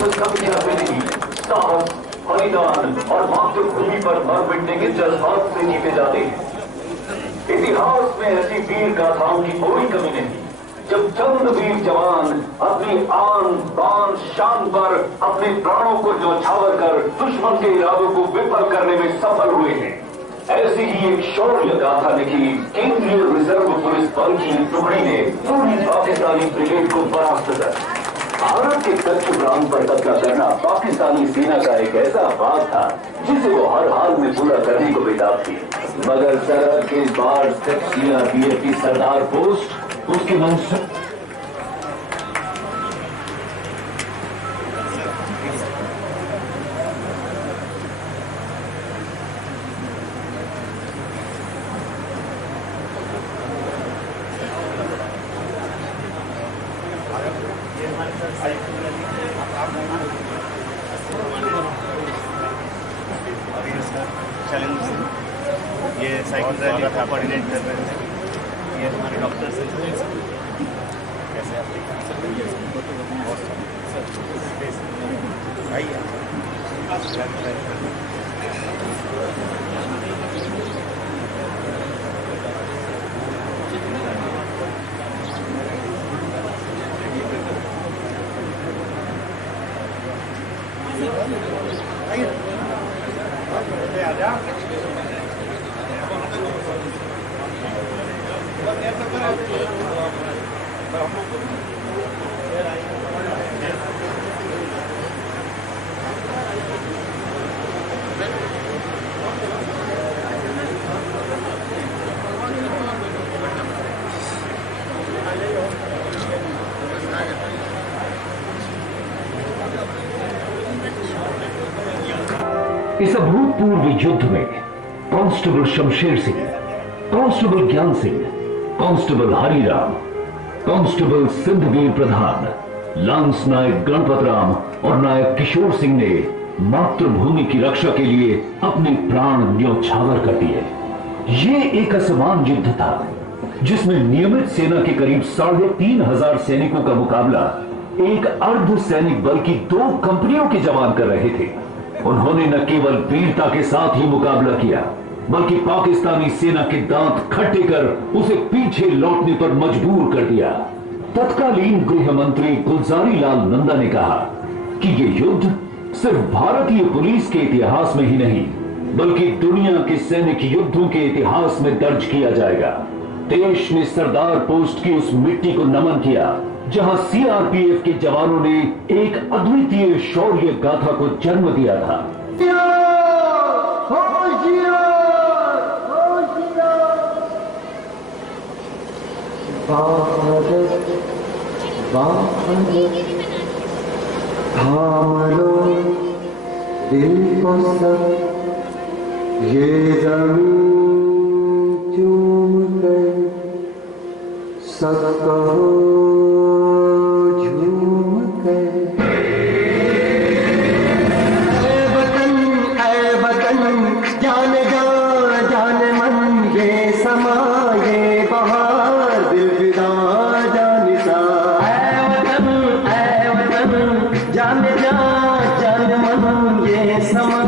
संख्या में नहीं, साहस, बलिदान और मातृभूमि पर मर मिटने के जज्बात से जीते जाते हैं। इतिहास में ऐसी वीर गाथाओं की कोई कमी नहीं जब चंद वीर जवान अपनी आन बान शान पर अपने प्राणों को न्यौछावर कर दुश्मन के इरादों को विफल करने में सफल हुए हैं। ऐसी ही एक शौर्य गाथा लिखी केंद्रीय रिजर्व पुलिस बल की टुकड़ी ने पूरी पाकिस्तानी ब्रिगेड को परास्त कर भारत के कच्छ ग्राम पर कब्जा करना पाकिस्तानी सेना का एक ऐसा बात था जिसे वो हर हाल में पूरा करने को बेताब थी। मगर सरहद के पार स्थित सीआरपीएफ की सरदार पोस्ट उसके मंसूबे चैलेंज ये साइकिल रैली का कोऑर्डिनेट कर रहे हैं। ये हमारे डॉक्टर्स हैं। कैसे आप आइए इस अभूतपूर्व युद्ध में कांस्टेबल शमशेर सिंह, कांस्टेबल ज्ञान सिंह, कांस्टेबल हरिराम, कांस्टेबल सिंधवीर प्रधान, लांस नायक गणपत राम और नायक किशोर सिंह ने मातृभूमि की रक्षा के लिए अपने प्राण न्यौछावर कर दिए। ये एक असमान युद्ध था जिसमें नियमित सेना के करीब 3,500 सैनिकों का मुकाबला एक अर्ध सैनिक बल की 2 कंपनियों के जवान कर रहे थे। उन्होंने न केवल वीरता के साथ ही मुकाबला किया बल्कि पाकिस्तानी सेना के दांत खट्टे कर उसे पीछे लौटने पर मजबूर कर दिया। तत्कालीन गृह मंत्री गुलजारी लाल नंदा ने कहा कि ये युद्ध सिर्फ भारतीय पुलिस के इतिहास में ही नहीं बल्कि दुनिया के सैनिक युद्धों के इतिहास में दर्ज किया जाएगा। देश ने सरदार पोस्ट की उस मिट्टी को नमन किया जहां सीआरपीएफ के जवानों ने एक अद्वितीय शौर्य गाथा को जन्म दिया था। दिल को सब ये जमीन चूम कर सब कहो झूम कर। ऐ वतन जाने जा जाने मन ये समा ये बहार दिल फिदा जानिसा। ऐ वतन जाने जा जाने मन ये समा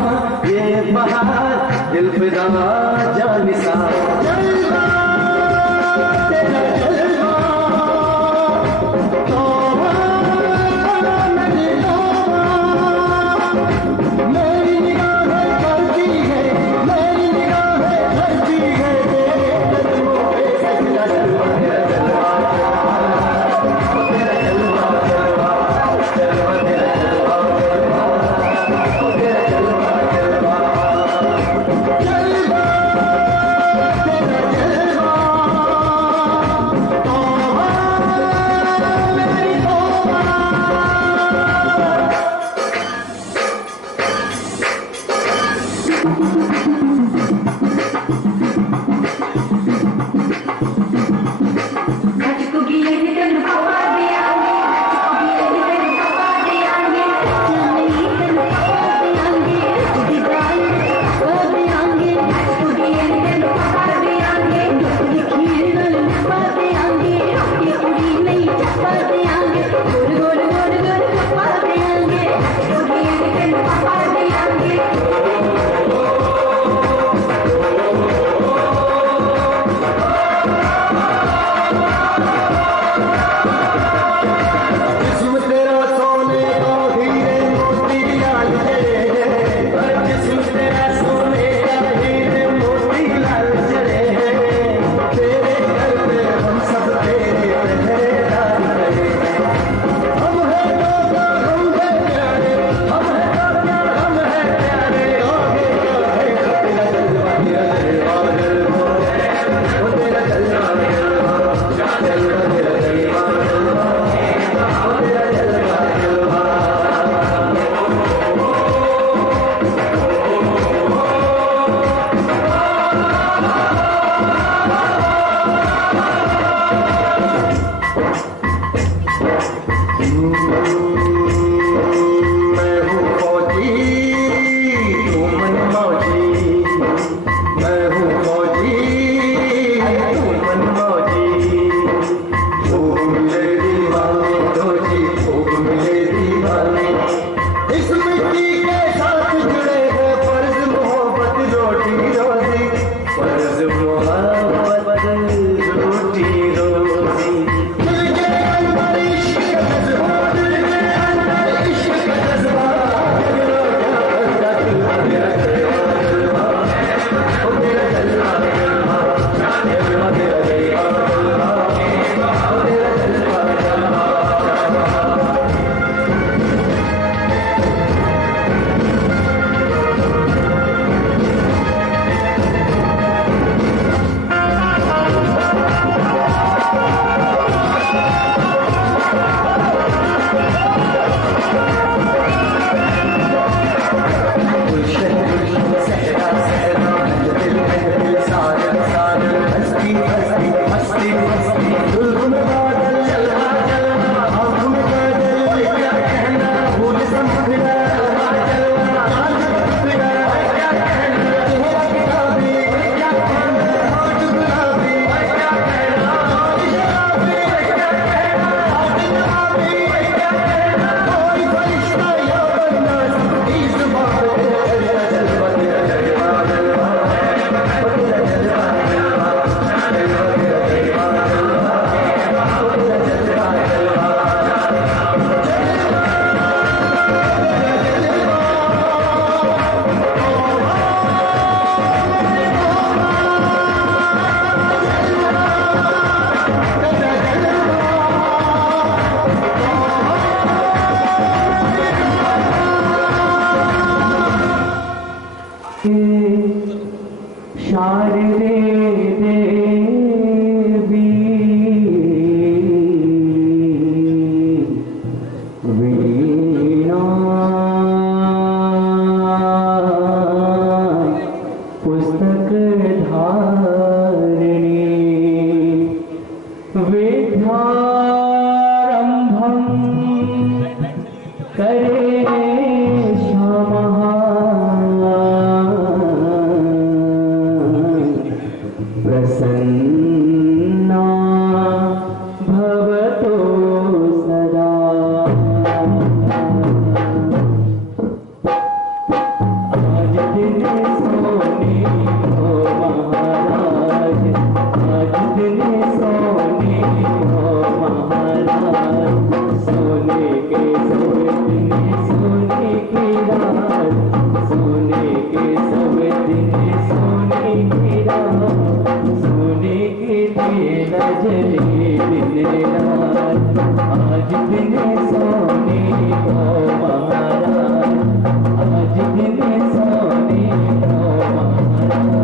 ये बहार दिल फिदा जानिसा। शारदे देवी वीणा पुस्तक धारिणी विद्यारंभं करे श्यामः प्रसन्ना भवतो सदा। आज दिन सोने हो महाराज, आज दिन सोने हो महाराज, सोने के सब दिन सोने की रात, सोने के सब दिन सोने की रात, सोने के तेरा जले दिन रात। आज दिन सोने हो महाराज, आज दिन सोने हो महाराज।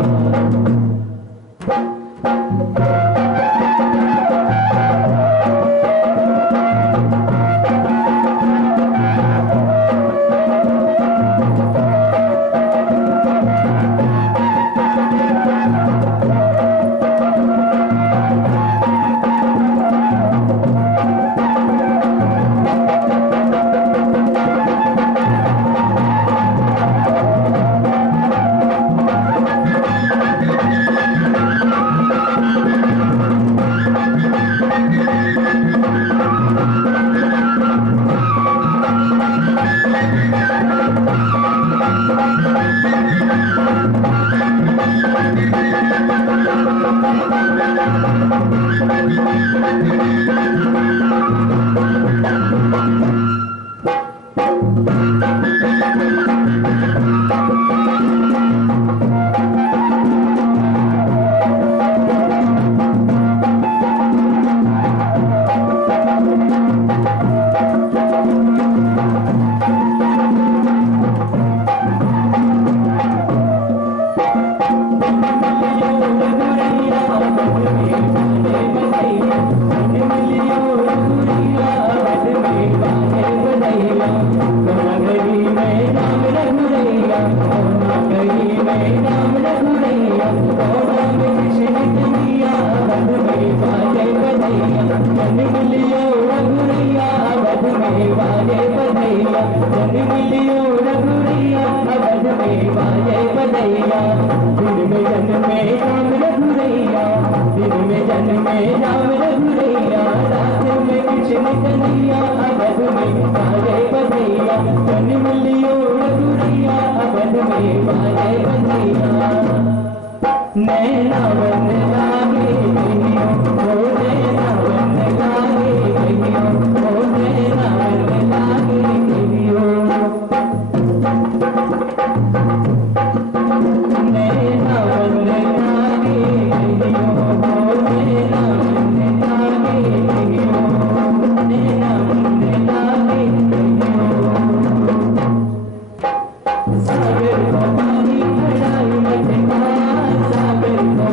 सागर को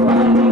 पानी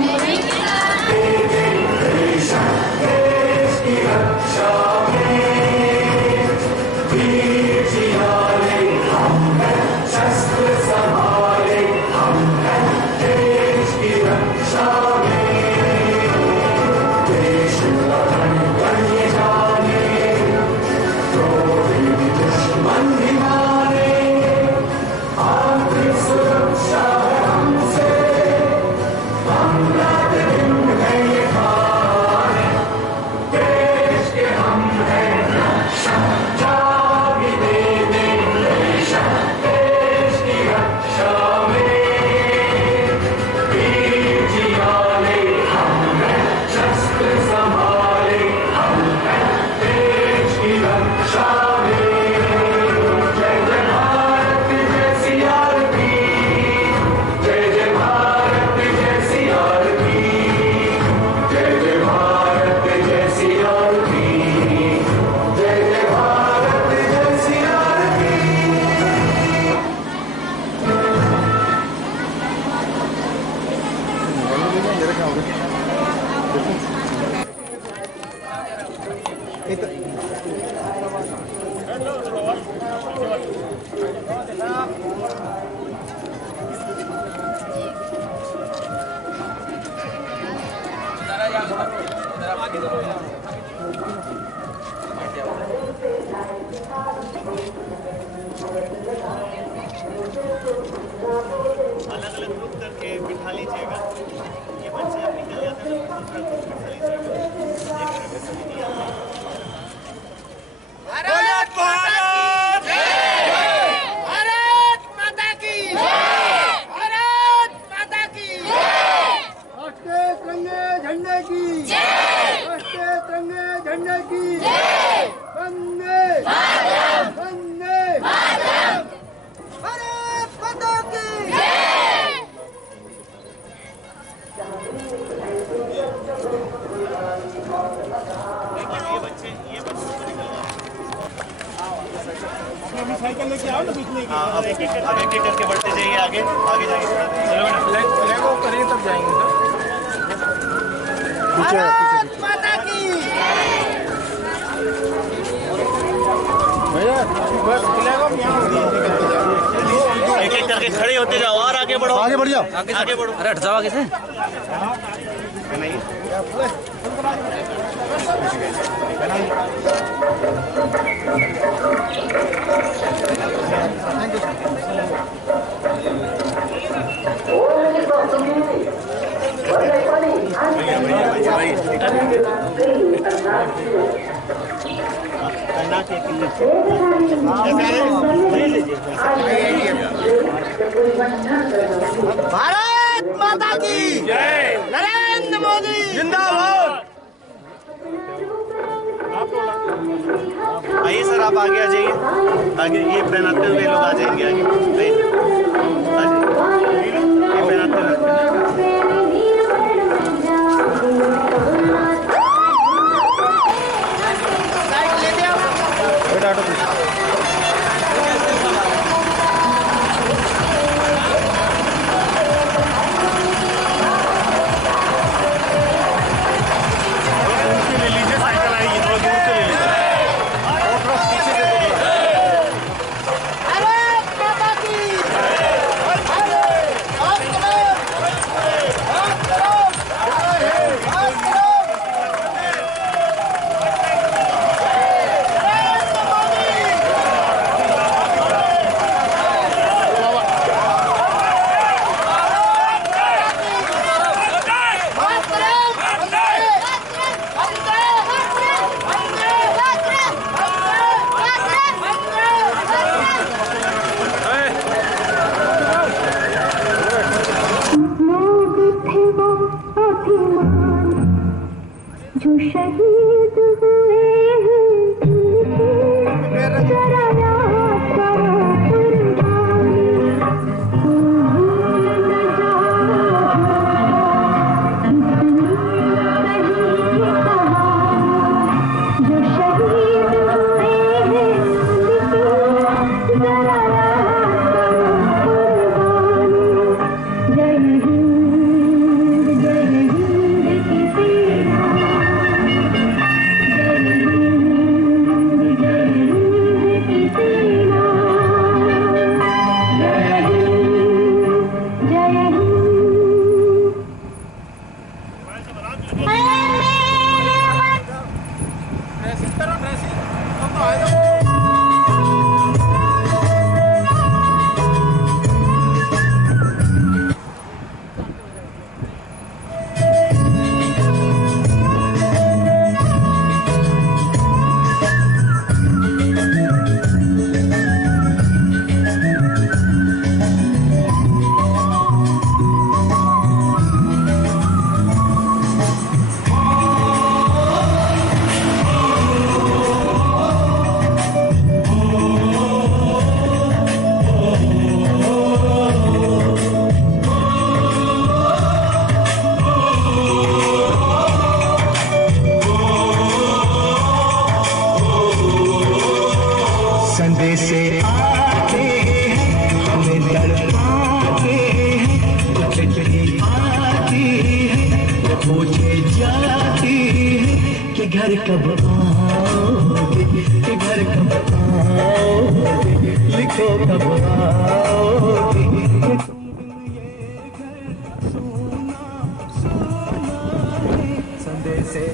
धन्यवाद। अलग अलग ग्रुप करके बिठा लीजिएगा। ये बच्चे अब निकल जाते हैं तो दूसरा ग्रुप बिठा लीजिएगा। भारत माता की जय! भारत माता की जय! राष्ट्रीय तिरंगे झंडे की जय! राष्ट्रीय तिरंगे झंडे की जय! वंदे वंदे भारत माता की जय! ये बच्चे साइकिल लेके आओ ना बीच में। हाँ, अब एक एक करके बढ़ते जाइए आगे जाइए। चलो फ्लैग ऑफ करिए तब जाएंगे सर। भारत माता की भैया बस फ्लैग ऑफ यहाँ एक एक करके खड़े होते जाओ और आगे बढ़ो। आगे बढ़ जाओ। आगे बढ़ो। अरे हट जाओ आगे से। भारत माता की जय! नरेंद्र मोदी जिंदाबाद। आइए सर, आप आगे आ जाइए। आगे ये पहनाते हुए लोग आ जाएंगे आगे। आइए ये पहनाते हुए। भारत माता की जो शहीद हुए हैं जरा याद करो कुर्बानी भूल न जाओ जो शहीद हुए हैं जरा याद करो कुर्बानी जय हिंद की सेना संदेशे आते हैं हमें तड़पाते हैं कुछ चिट्ठी आती है वो पूछे जाती है कि घर कब आओगे कि घर कब आओगे लिखो कब आओगे कि तुम ये घर सोना सोना है संदेशे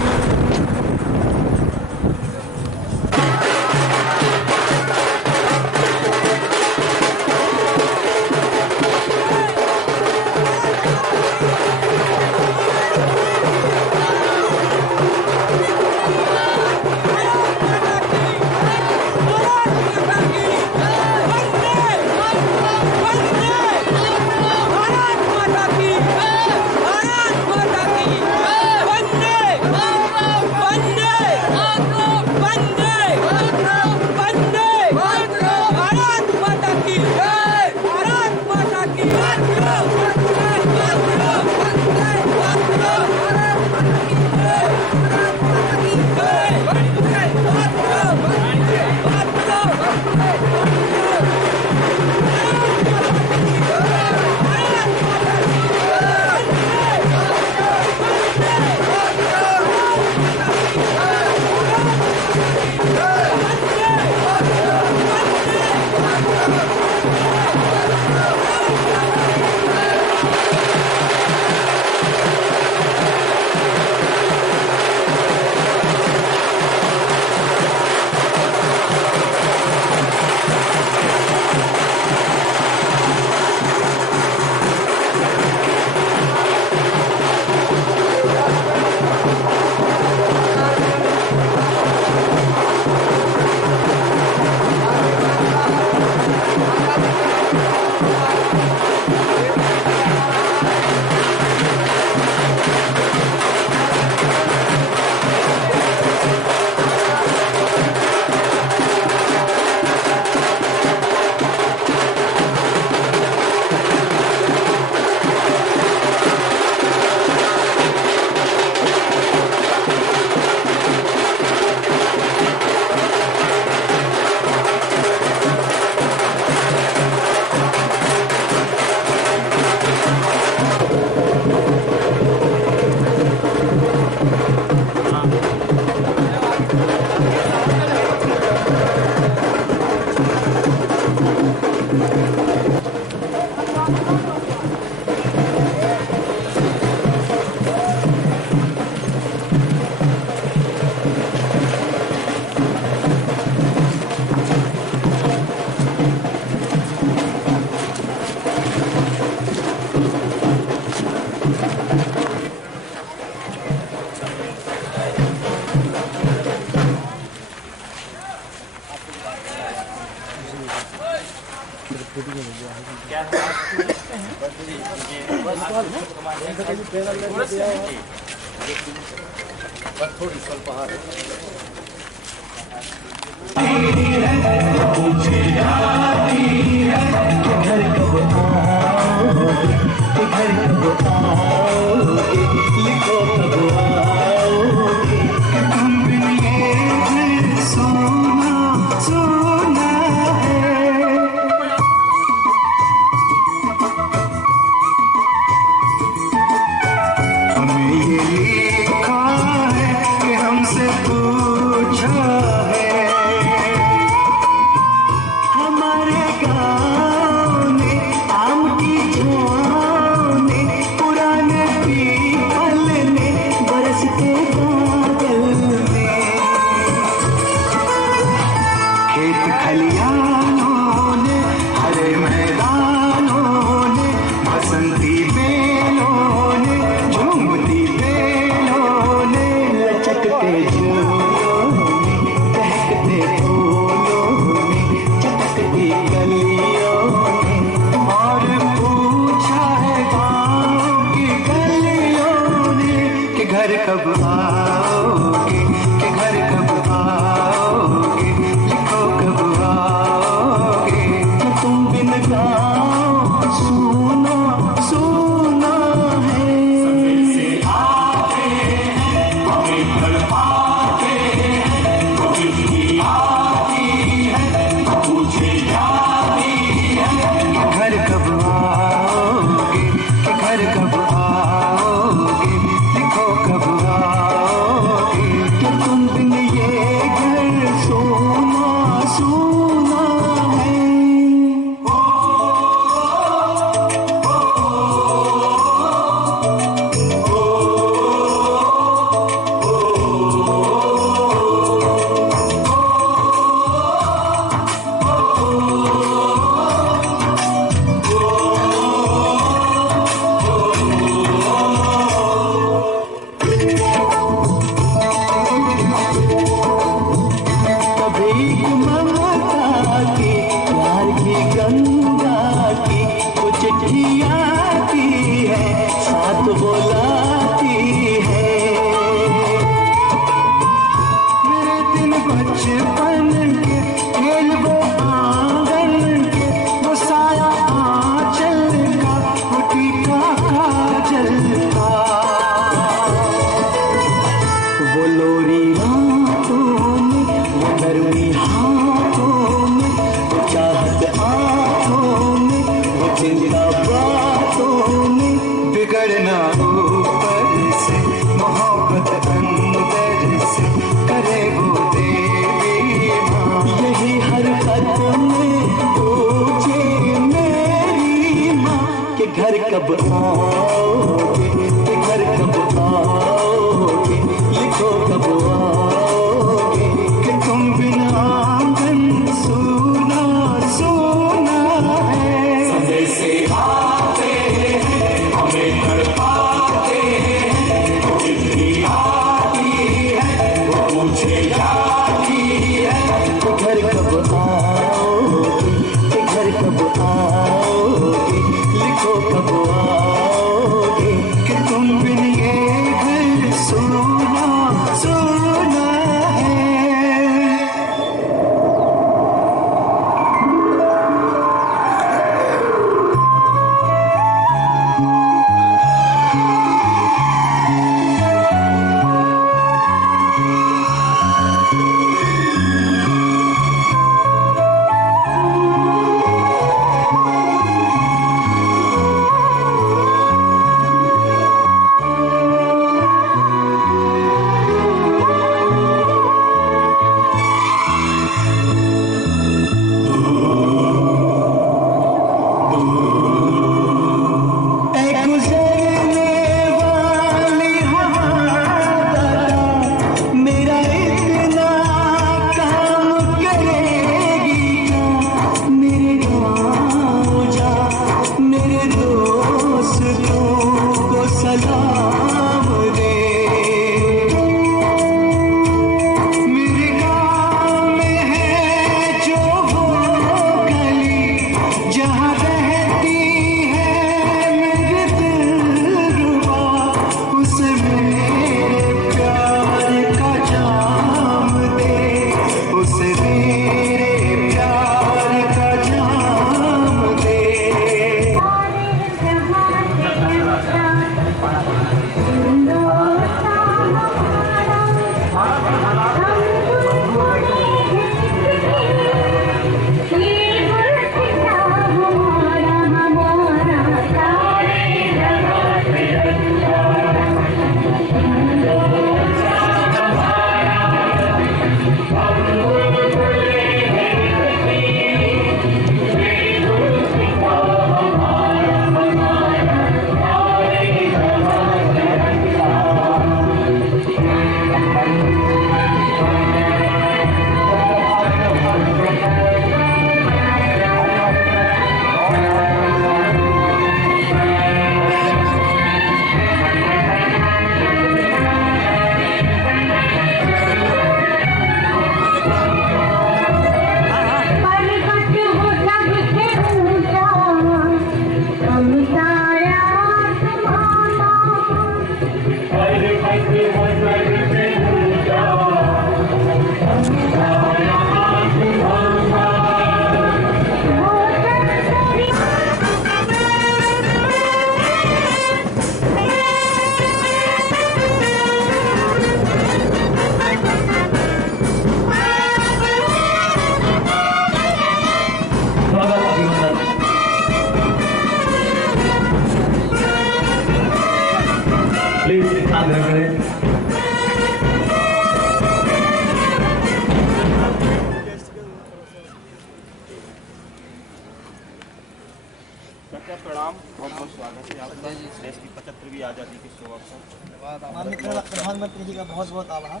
मुख्यमंत्री जी का बहुत बहुत आभार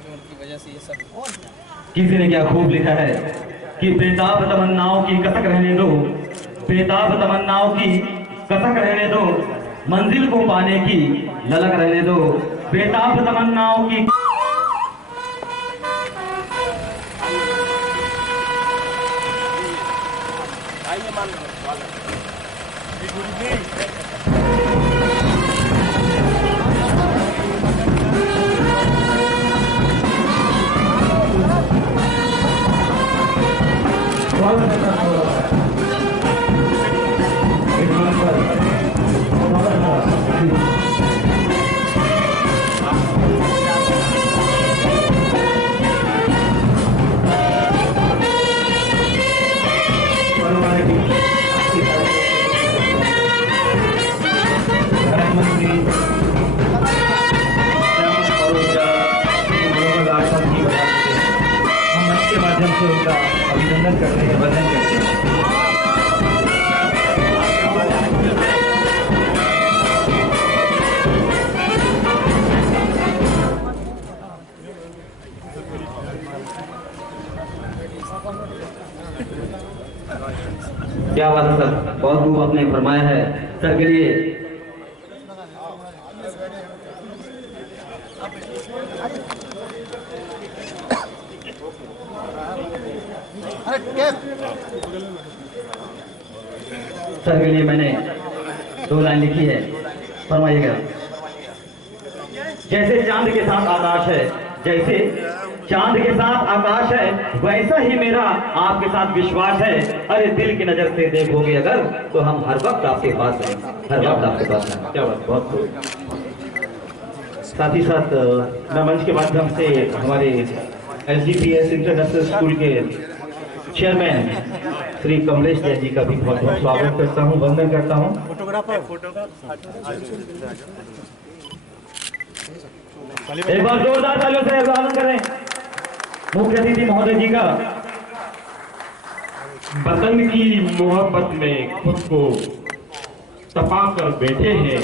जो उनकी वजह से ये सब और क्या। किसी ने क्या खूब लिखा है कि बेताब तमन्नाओं की कसक रहने दो, बेताब तमन्नाओं की कसक रहने दो, मंजिल को पाने की ललक रहने दो, बेताब तमन्नाओं की। उनका अभिनंदन करते हैं, वंदन करते हैं। क्या बात है सर, बहुत खूब आपने फरमाया है सर के लिए। सर के लिए मैंने 2 लाइन लिखी है, फरमाइएगा। जैसे चांद के साथ आकाश है, जैसे चांद के साथ आकाश है, वैसा ही मेरा आपके साथ विश्वास है। अरे दिल की नजर से देखोगे अगर तो हम हर वक्त आपके पास हैं, हर वक्त आपके पास हैं। क्या बात, बहुत खूब। साथ ही साथ मैं मंच के माध्यम से हमारे SGPS इंटरनेशनल स्कूल के चेयरमैन श्री कमलेश जैन जी का भी बहुत बहुत स्वागत करता हूँ, वंदन करता हूँ। एक बार जोरदार तालियों से अभिवादन करें मुख्य अतिथि महोदय जी का। वतन की मोहब्बत में खुद को तपा कर बैठे हैं,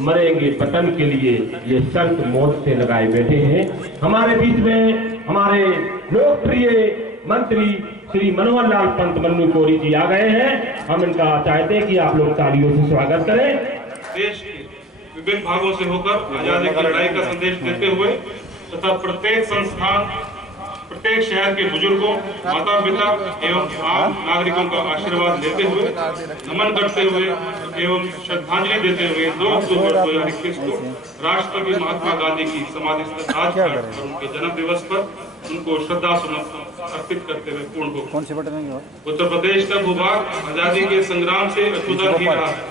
मरेंगे वतन के लिए ये शर्त मौत से लगाए बैठे हैं। हमारे बीच में हमारे लोकप्रिय मंत्री श्री मनोहर लाल पंत मन्नू कोरी जी आ गए हैं। हम इनका चाहते हैं कि आप लोग तालियों से स्वागत करें। देश के विभिन्न भागों से होकर आजादी की लड़ाई का संदेश देते हुए तथा प्रत्येक संस्थान, प्रत्येक शहर के बुजुर्गों, माता पिता एवं आम नागरिकों का आशीर्वाद लेते हुए, नमन करते हुए एवं श्रद्धांजलि देते हुए 2 अक्टूबर 2021 को राष्ट्रपिता महात्मा गांधी की समाधि स्थल आज पर उनके जन्म दिवस पर उनको श्रद्धा सुमन अर्पित करते हुए पूर्ण हो। उत्तर प्रदेश का भूभाग आजादी के संग्राम से अछूता ही रहा है।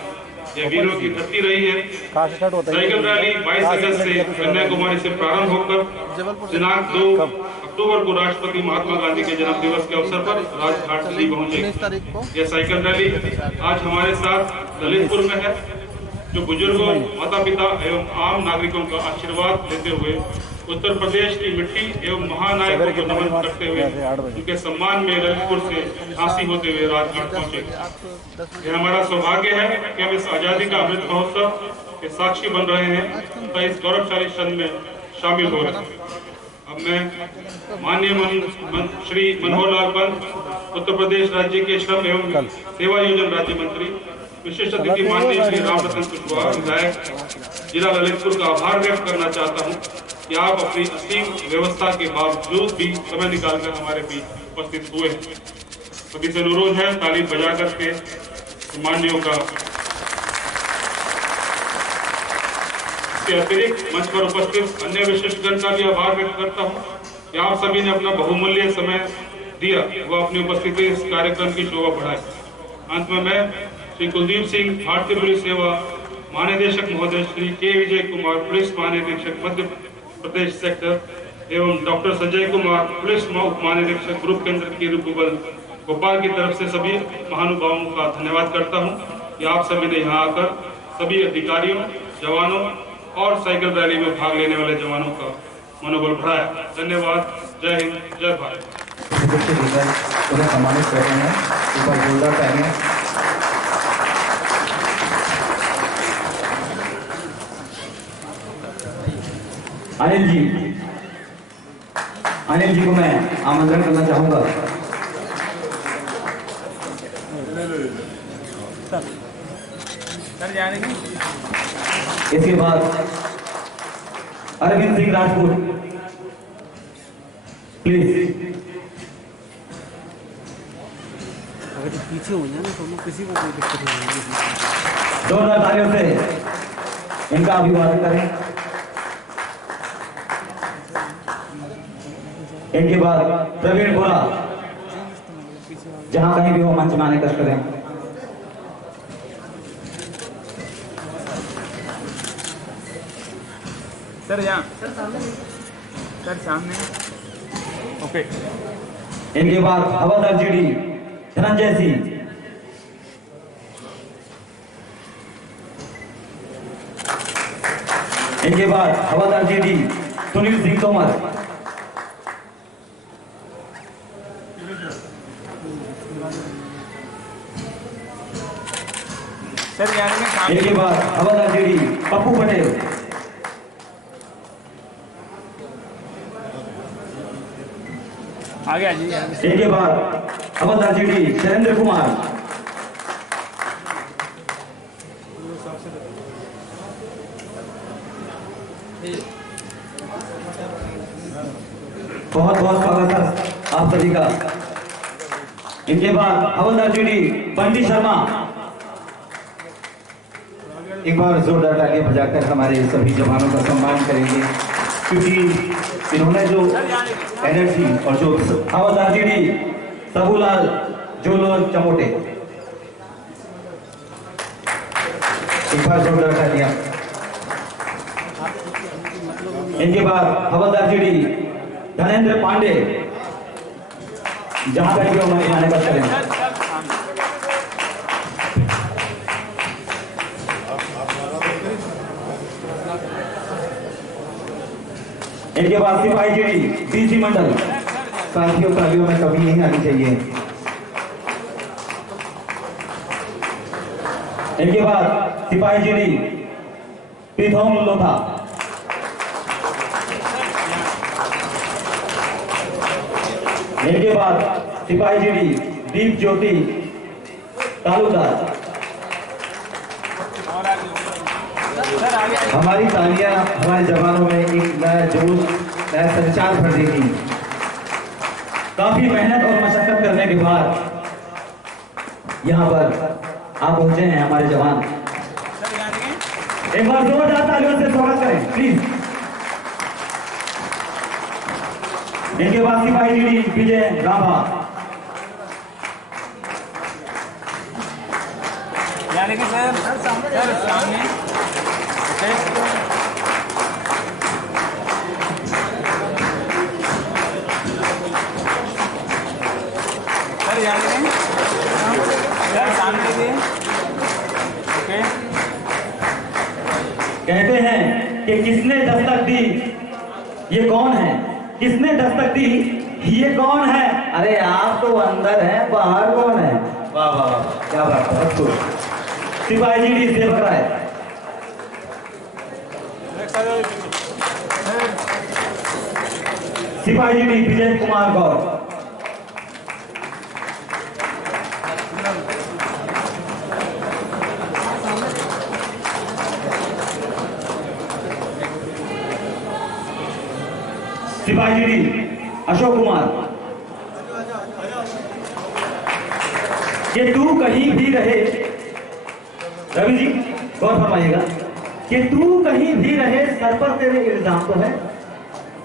यह वीरों की धरती रही है। साइकिल रैली 22 अगस्त से कन्याकुमारी से प्रारंभ होकर दिनांक 2 अक्टूबर को राष्ट्रपति महात्मा गांधी के जन्म दिवस के अवसर पर राजघाट दिल्ली पहुंचे। यह साइकिल रैली आज हमारे साथ ललितपुर में है, जो बुजुर्गों, माता पिता एवं आम नागरिकों का आशीर्वाद लेते हुए उत्तर प्रदेश की मिट्टी एवं महानायकों को नमन करते हुए उनके सम्मान में ललितपुर से झांसी होते हुए राजघाट पहुंचे। यह हमारा सौभाग्य है कि हम इस आजादी का अमृत महोत्सव के साक्षी बन रहे हैं तथा इस गौरवशाली क्षण में शामिल हो रहे हैं। अब मैं माननीय श्री मनोहर लाल पंत, उत्तर प्रदेश राज्य के श्रम एवं सेवा योजना राज्य मंत्री, विशिष्ट अतिथि माननीय श्री राम रतन कुशवाहा विधायक जिला ललितपुर का आभार व्यक्त करना चाहता हूँ कि आप अपनी असीम व्यवस्था के बावजूद भी समय निकालकर हमारे बीच उपस्थित हुए हैं। सभी से अनुरोध है ताली बजा करके सम्मानियों का। इसके अतिरिक्त मंच पर उपस्थित अन्य विशिष्टजन का भी आभार व्यक्त करता हूँ कि आप सभी ने अपना बहुमूल्य समय दिया व अपनी उपस्थिति इस कार्यक्रम की शोभा बढ़ाई। अंत में मैं श्री कुलदीप सिंह, भारतीय पुलिस सेवा महानिदेशक महोदय श्री के विजय कुमार, पुलिस महानिदेशक मध्य प्रदेश सेक्टर एवं डॉक्टर संजय कुमार, पुलिस उप महानिरीक्षक ग्रुप केंद्र की रूपबल भोपाल की तरफ से सभी महानुभावों का धन्यवाद करता हूं कि आप सभी ने यहां आकर सभी अधिकारियों, जवानों और साइकिल रैली में भाग लेने वाले जवानों का मनोबल बढ़ाया। धन्यवाद। जय हिंद, जय भारत। सम्मानित कर रहे हैं, ऊपर जोरदार तालियां। अनिल जी को मैं आमंत्रण करना चाहूंगा। सर जानेंगे। इसके बाद अरविंद सिंह राजपूत, प्लीज। अगर पीछे हो जाए ना तो किसी को कोई दिक्कत नहीं होगी। जोरदार तालियों से इनका अभिवादन करें। इनके बाद प्रवीण बोरा, जहां कहीं भी हो मंच में आने कष्ट करें। सर यहाँ सर सामने। ओके। इनके बाद हवादार जीडी धनंजय सिंह, इनके बाद हवादार जीडी सुनील सिंह तोमर, सर जानेंगे सामने। इनके बाद हवादार जीडी पप्पू पटेल, आगे आ जाइए। इनके बाद हवादार जीडी शैलेंद्र कुमार, बहुत बहुत स्वागत है आप सभी का। इनके बाद हवलदार जीडी पंडित शर्मा, एक बार जोरदार तालियां बजाकर हमारे सभी जवानों का सम्मान करेंगे, क्योंकि इन्होंने जो एनर्जी और जो हवलदार जीडी सबूलाल जोलो चमोटे, एक बार जोरदार तालियां। इनके बाद हवलदार जीडी धनेंद्र पांडे, जहां कहीं भी हमारे आने का करें। इनके बाद सिपाही जीडी बीसी मंडल, साथियों तालियों में कभी नहीं आनी चाहिए। इनके बाद सिपाही जीडी पीथोम लोथा, इनके बाद सिपाही जीडी दीप ज्योति तालुकदार। हमारी तालियां हमारे जवानों में एक नया जोश, नया संचार भर देगी। काफी मेहनत और मशक्कत करने के बाद यहाँ पर आप पहुंचे हैं हमारे जवान। एक बार जोरदार तालियों से स्वागत करें प्लीज। इनके बाद सिपाही जीडी विजय राभा, यानी कि सर सामने। सर यानी सर सामने भी। ओके। कहते हैं कि किसने दस्तक दी, ये कौन है? किसने दस्तक दी, ये कौन है? अरे आप तो अंदर हैं, बाहर कौन है? वाह वाह वाह, क्या बात है। सिपाही जीडी सेवक राय, सिपाही जीडी विजय कुमार गौर, सिपाही जीडी अशोक कुमार। ये तू कहीं भी रहे, रवि जी गौर फरमाइएगा, कि तू कहीं भी रहे सर पर तेरे इल्जाम तो है,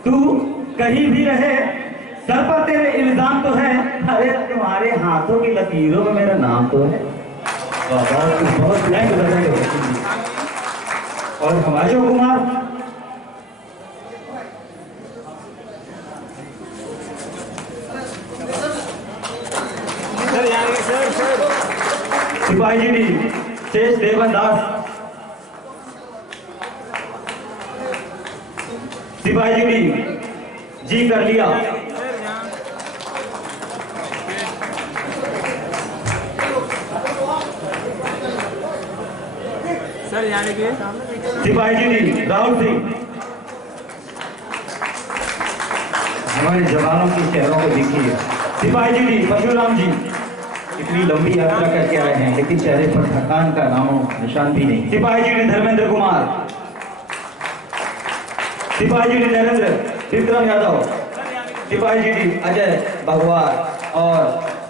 तू कहीं भी रहे सर पर तेरे इल्जाम तो है, अरे तुम्हारे हाथों की लकीरों में मेरा नाम तो है। बहुत ब्लैंक बताए। और हमारे अशोक कुमार सिपाही जीडी शेष देवन दास, सिपाही जीडी जी कर लिया, सर यानी कि सिपाही जीडी राहुल सिंह, हमारे जवानों के चेहरों को देखिए। सिपाही जी परशुराम जी इतनी लंबी यात्रा करके आए हैं लेकिन चेहरे पर थकान का नामो निशान भी नहीं। सिपाही जी धर्मेंद्र कुमार, सिपाही जी नरेंद्र विक्रम यादव, सिपाही जी अजय भगवान और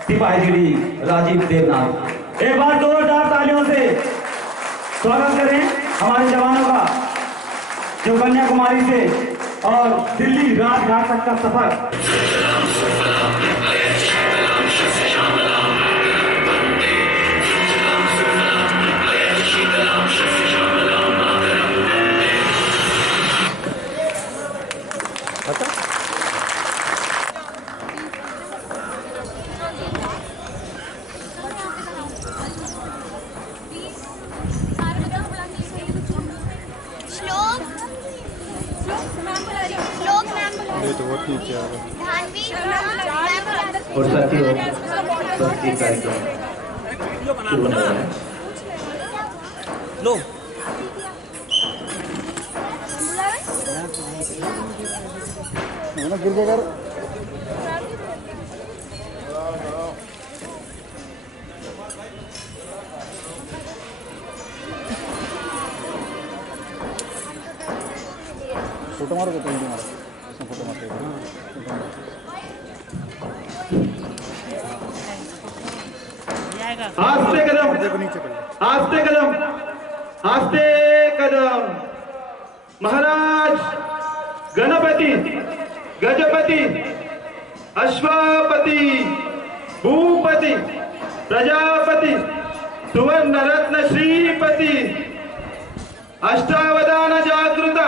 सिपाही जी राजीव देवनाथ। एक बार जोरदार तालियों से स्वागत करें हमारे जवानों का जो कन्याकुमारी से और दिल्ली राजघाट तक का सफर। और साथियों बस ये कार्यक्रम शुरू होने वाला है। लो गिर गया फोटो मारो तो मारो फोटो मारते आस्ते कदम, आस्ते कदम, आस्ते कदम। महाराज गणपति, गजपति, अश्वपति, भूपति, प्रजापति, सुवर्ण रत्न श्रीपति, अष्टावधान जागृत,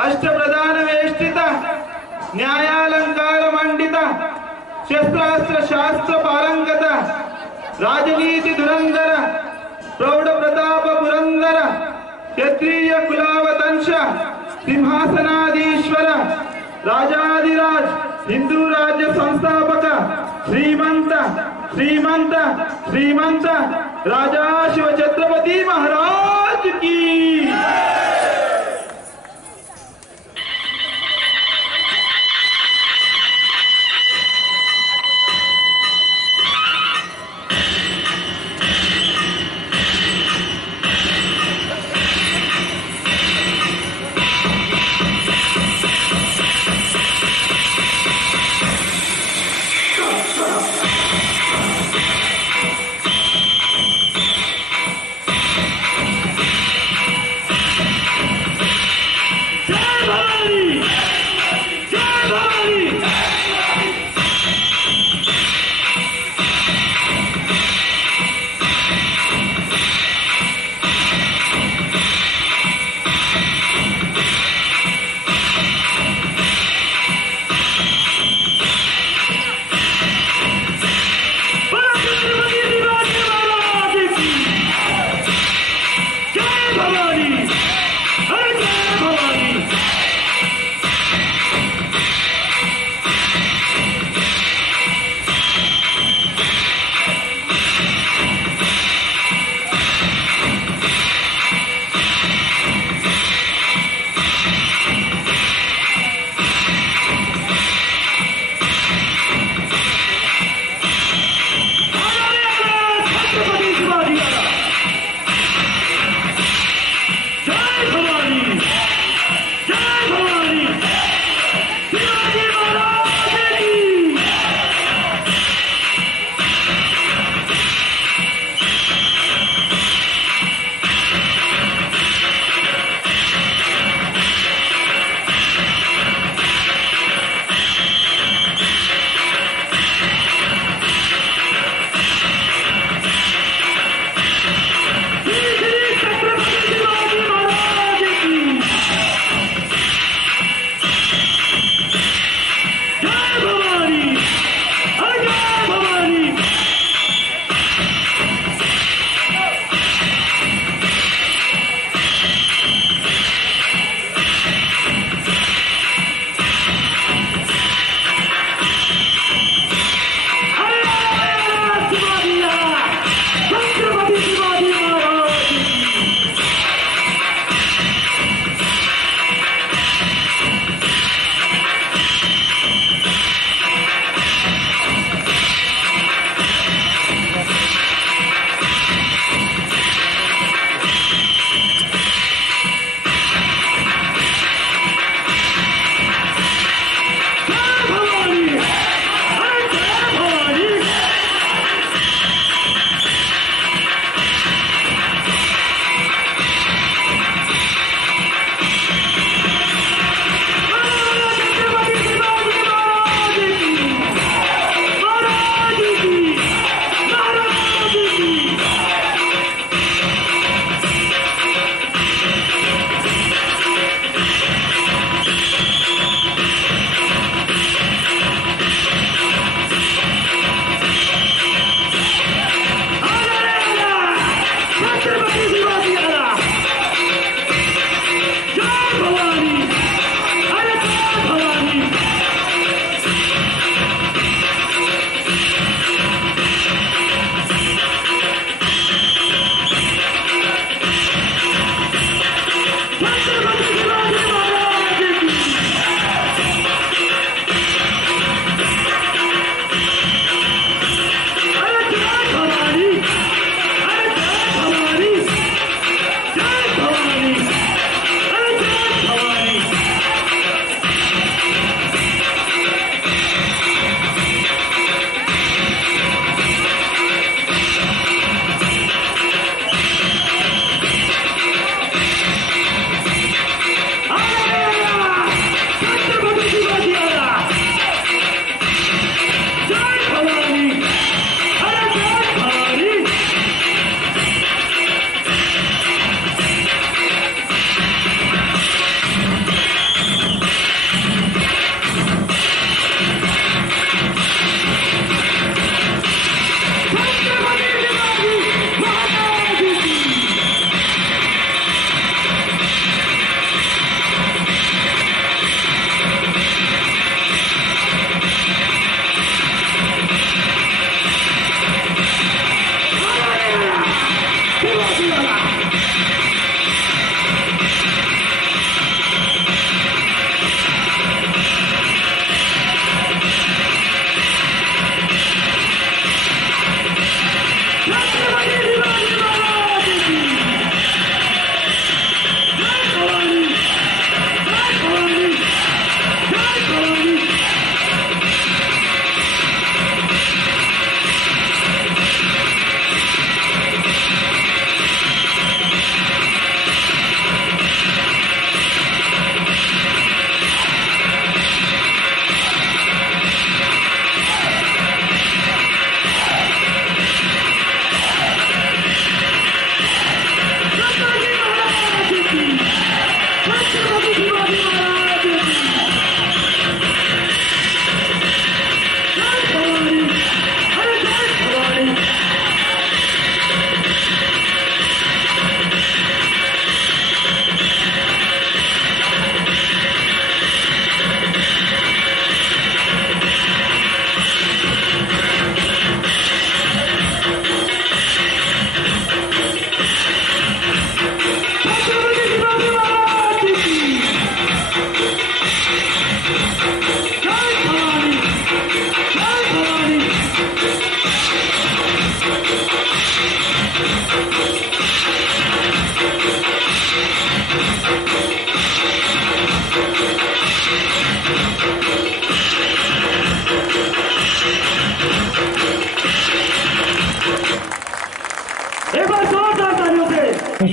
अष्ट प्रधान वेष्टित, न्यायालंकार मंडित, शस्त्रास्त्र शास्त्र पारंगत, राजनीति धुरंधर, प्रौढ़ प्रताप पुरंदर, क्षत्रिय कुलावतंश, सिंहासनाधीश्वर, राजाधिराज, हिंदू राज्य संस्थापक, श्रीमंत श्रीमंत श्रीमंत राजा शिव छत्रपति महाराज की।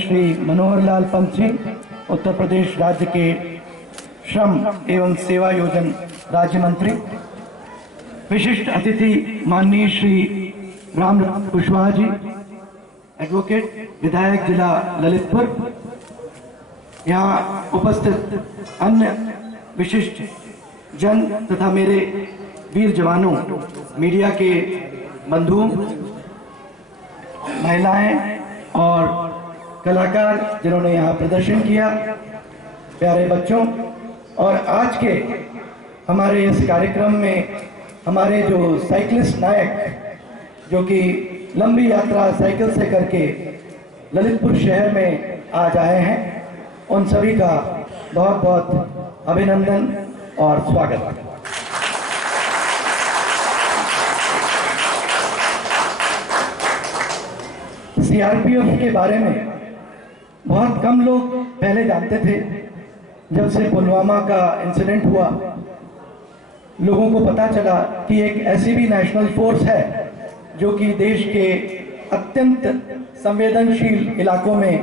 श्री मनोहर लाल पंत जी, उत्तर प्रदेश राज्य के श्रम एवं सेवा योजन राज्य मंत्री। विशिष्ट अतिथि माननीय श्री राम कुशवाहा जी, एडवोकेट, विधायक जिला ललितपुर। यहाँ उपस्थित अन्य विशिष्ट जन तथा मेरे वीर जवानों, मीडिया के बंधुओं, महिलाएं और कलाकार जिन्होंने यहाँ प्रदर्शन किया, प्यारे बच्चों, और आज के हमारे इस कार्यक्रम में हमारे जो साइकिलिस्ट नायक, जो कि लंबी यात्रा साइकिल से करके ललितपुर शहर में आज आए हैं, उन सभी का बहुत बहुत अभिनंदन और स्वागत। सीआरपीएफ के बारे में बहुत कम लोग पहले जानते थे। जब से पुलवामा का इंसिडेंट हुआ, लोगों को पता चला कि एक ऐसी भी नेशनल फोर्स है जो कि देश के अत्यंत संवेदनशील इलाकों में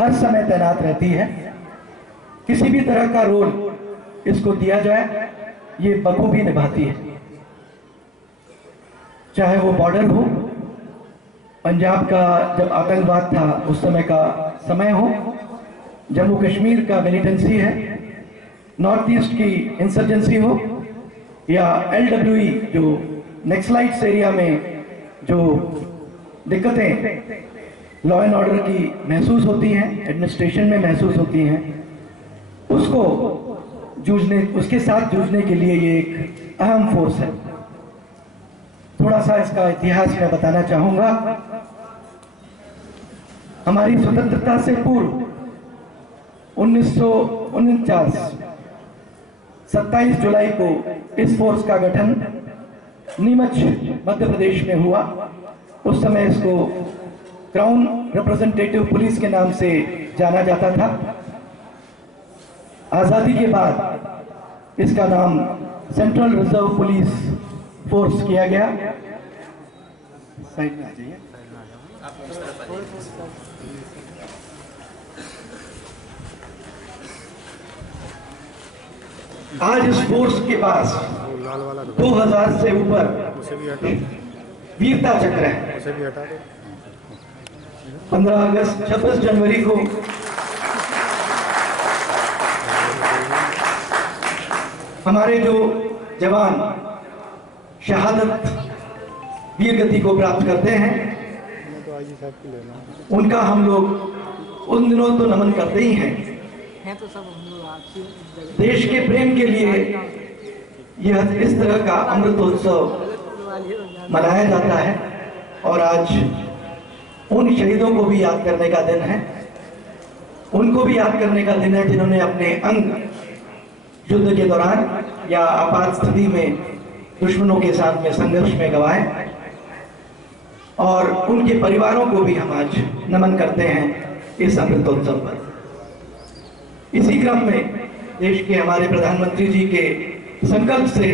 हर समय तैनात रहती है। किसी भी तरह का रोल इसको दिया जाए, ये बखूबी निभाती है। चाहे वो बॉर्डर हो, पंजाब का जब आतंकवाद था उस समय का समय हो, जम्मू कश्मीर का मिलिटेंसी है, नॉर्थ ईस्ट की इंसर्जेंसी हो, या LWE जो नक्सलाइट्स एरिया में जो दिक्कतें लॉ एंड ऑर्डर की महसूस होती हैं, एडमिनिस्ट्रेशन में महसूस होती हैं, उसके साथ जूझने के लिए ये एक अहम फोर्स है। थोड़ा सा इसका इतिहास मैं बताना चाहूंगा। हमारी स्वतंत्रता से पूर्व 1949 27 जुलाई को इस फोर्स का गठन नीमच मध्य प्रदेश में हुआ। उस समय इसको क्राउन रिप्रेजेंटेटिव पुलिस के नाम से जाना जाता था। आजादी के बाद इसका नाम सेंट्रल रिजर्व पुलिस फोर्स किया गया। साइड में आ जाइए। आज इस फोर्स के पास 2000 से ऊपर वीरता चक्र है। 15 अगस्त 26 जनवरी को हमारे जो जवान शहादत वीर गति को प्राप्त करते हैं, उनका हम लोग उन दिनों तो नमन करते ही हैं। देश के प्रेम के लिए यह इस तरह का अमृतोत्सव मनाया जाता है और आज उन शहीदों को भी याद करने का दिन है। उनको भी याद करने का दिन है जिन्होंने अपने अंग युद्ध के दौरान या आपात स्थिति में दुश्मनों के साथ में संघर्ष में गंवाए, और उनके परिवारों को भी हम आज नमन करते हैं इस अमृतोत्सव पर। इसी क्रम में देश के हमारे प्रधानमंत्री जी के संकल्प से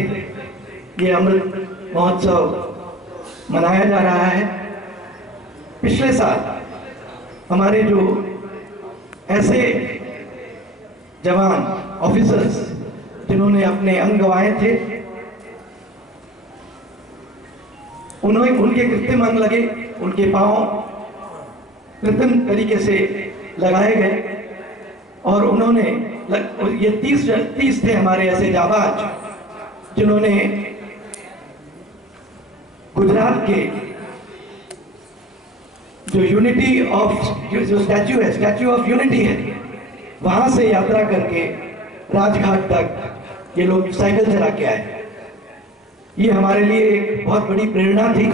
ये अमृत महोत्सव मनाया जा रहा है। पिछले साल हमारे जो ऐसे जवान ऑफिसर्स जिन्होंने अपने अंग गंवाए थे, उनके कृत्रिम अंग लगे, उनके पांव कृत्रिम तरीके से लगाए गए, और उन्होंने ये 30 थे हमारे ऐसे जाबाज जिन्होंने गुजरात के जो यूनिटी ऑफ जो स्टैच्यू है, स्टैच्यू ऑफ यूनिटी है, वहां से यात्रा करके राजघाट तक ये लोग साइकिल चला के आए। ये हमारे लिए एक बहुत बड़ी प्रेरणा थी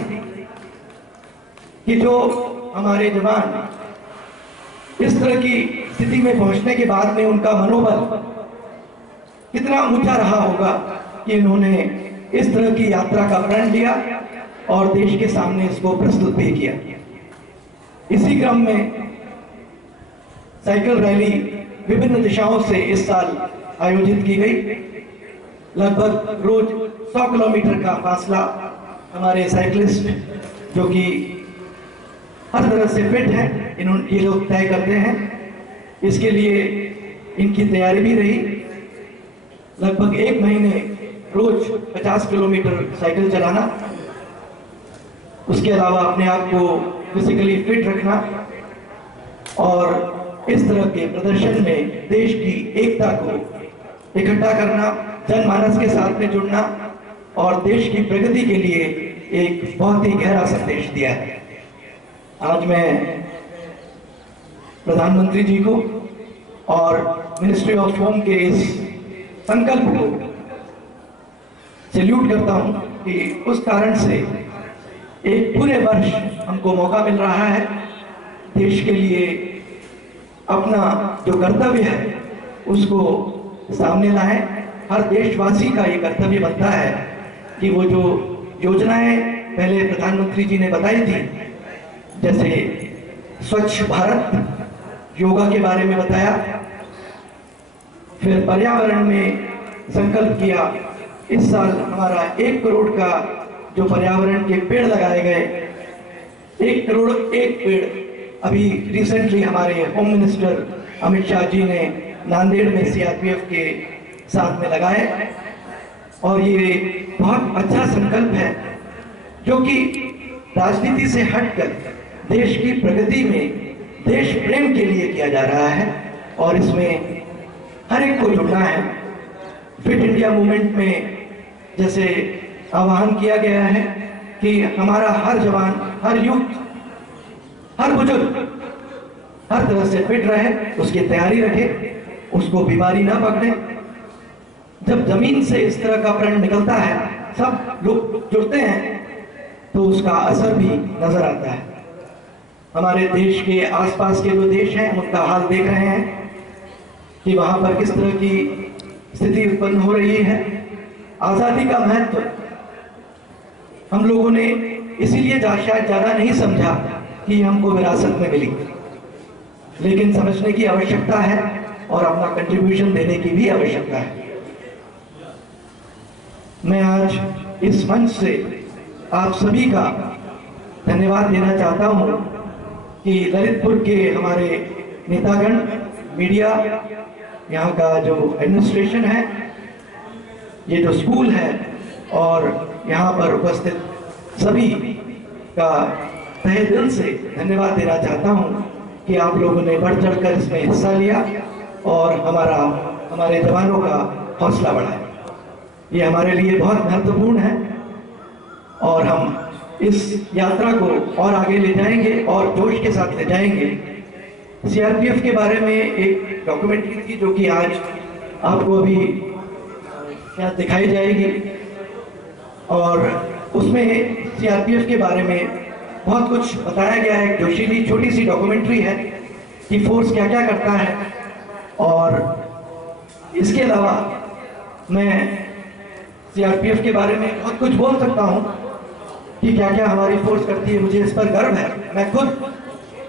कि जो हमारे जवान इस तरह की स्थिति में पहुंचने के बाद में उनका मनोबल कितना ऊंचा रहा होगा कि इन्होंने इस तरह की यात्रा का प्रण लिया और देश के सामने इसको प्रस्तुत भी किया। इसी क्रम में साइकिल रैली विभिन्न दिशाओं से इस साल आयोजित की गई। लगभग रोज 100 किलोमीटर का फासला हमारे साइकिलिस्ट जो कि हर तरह से फिट हैं, ये लोग तय करते हैं। इसके लिए इनकी तैयारी भी रही। लगभग 1 महीने रोज 50 किलोमीटर साइकिल चलाना, उसके अलावा अपने आप को फिजिकली फिट रखना और इस तरह के प्रदर्शन में देश की एकता को इकट्ठा करना, जनमानस के साथ में जुड़ना और देश की प्रगति के लिए एक बहुत ही गहरा संदेश दिया है। आज मैं प्रधानमंत्री जी को और मिनिस्ट्री ऑफ होम के इस संकल्प को सैल्यूट करता हूं कि उस कारण से एक पूरे वर्ष हमको मौका मिल रहा है देश के लिए अपना जो कर्तव्य है उसको सामने लाएं। हर देशवासी का ये कर्तव्य बनता है कि वो जो योजनाएं पहले प्रधानमंत्री जी ने बताई थी, जैसे स्वच्छ भारत, योगा के बारे में बताया, फिर पर्यावरण में संकल्प किया। इस साल हमारा 1 करोड़ का जो पर्यावरण के पेड़ लगाए गए, 1 करोड़ 1 पेड़ अभी रिसेंटली हमारे होम मिनिस्टर अमित शाह जी ने नांदेड़ में सीआरपीएफ के साथ में लगाए और ये बहुत अच्छा संकल्प है जो कि राजनीति से हटकर देश की प्रगति में देश प्रेम के लिए किया जा रहा है और इसमें हर एक को जुड़ना है। फिट इंडिया मूवमेंट में जैसे आह्वान किया गया है कि हमारा हर जवान, हर यूथ, हर बुजुर्ग हर तरह से फिट रहे, उसकी तैयारी रखे, उसको बीमारी ना पकड़े। जब जमीन से इस तरह का प्रण निकलता है, सब लोग जुड़ते हैं, तो उसका असर भी नजर आता है। हमारे देश के आसपास के जो देश हैं उनका हाल देख रहे हैं कि वहां पर किस तरह की स्थिति उत्पन्न हो रही है। आजादी का महत्व हम लोगों ने इसीलिए शायद ज्यादा नहीं समझा कि हमको विरासत में मिली, लेकिन समझने की आवश्यकता है और अपना कंट्रीब्यूशन देने की भी आवश्यकता है। मैं आज इस मंच से आप सभी का धन्यवाद देना चाहता हूं कि ललितपुर के हमारे नेतागण, मीडिया, यहाँ का जो एडमिनिस्ट्रेशन है, ये जो स्कूल है और यहाँ पर उपस्थित सभी का तहे दिल से धन्यवाद देना चाहता हूँ कि आप लोगों ने बढ़ चढ़कर इसमें हिस्सा लिया और हमारे जवानों का हौसला बढ़ाया। ये हमारे लिए बहुत महत्वपूर्ण है और हम इस यात्रा को और आगे ले जाएंगे और जोश के साथ ले जाएंगे। सीआरपीएफ के बारे में एक डॉक्यूमेंट्री थी जो कि आज आपको अभी क्या दिखाई जाएगी और उसमें सीआरपीएफ के बारे में बहुत कुछ बताया गया है। जोशीली छोटी सी डॉक्यूमेंट्री है कि फोर्स क्या क्या करता है और इसके अलावा मैं सीआरपीएफ के बारे में बहुत कुछ बोल सकता हूं कि क्या क्या हमारी फोर्स करती है। मुझे इस पर गर्व है। मैं खुद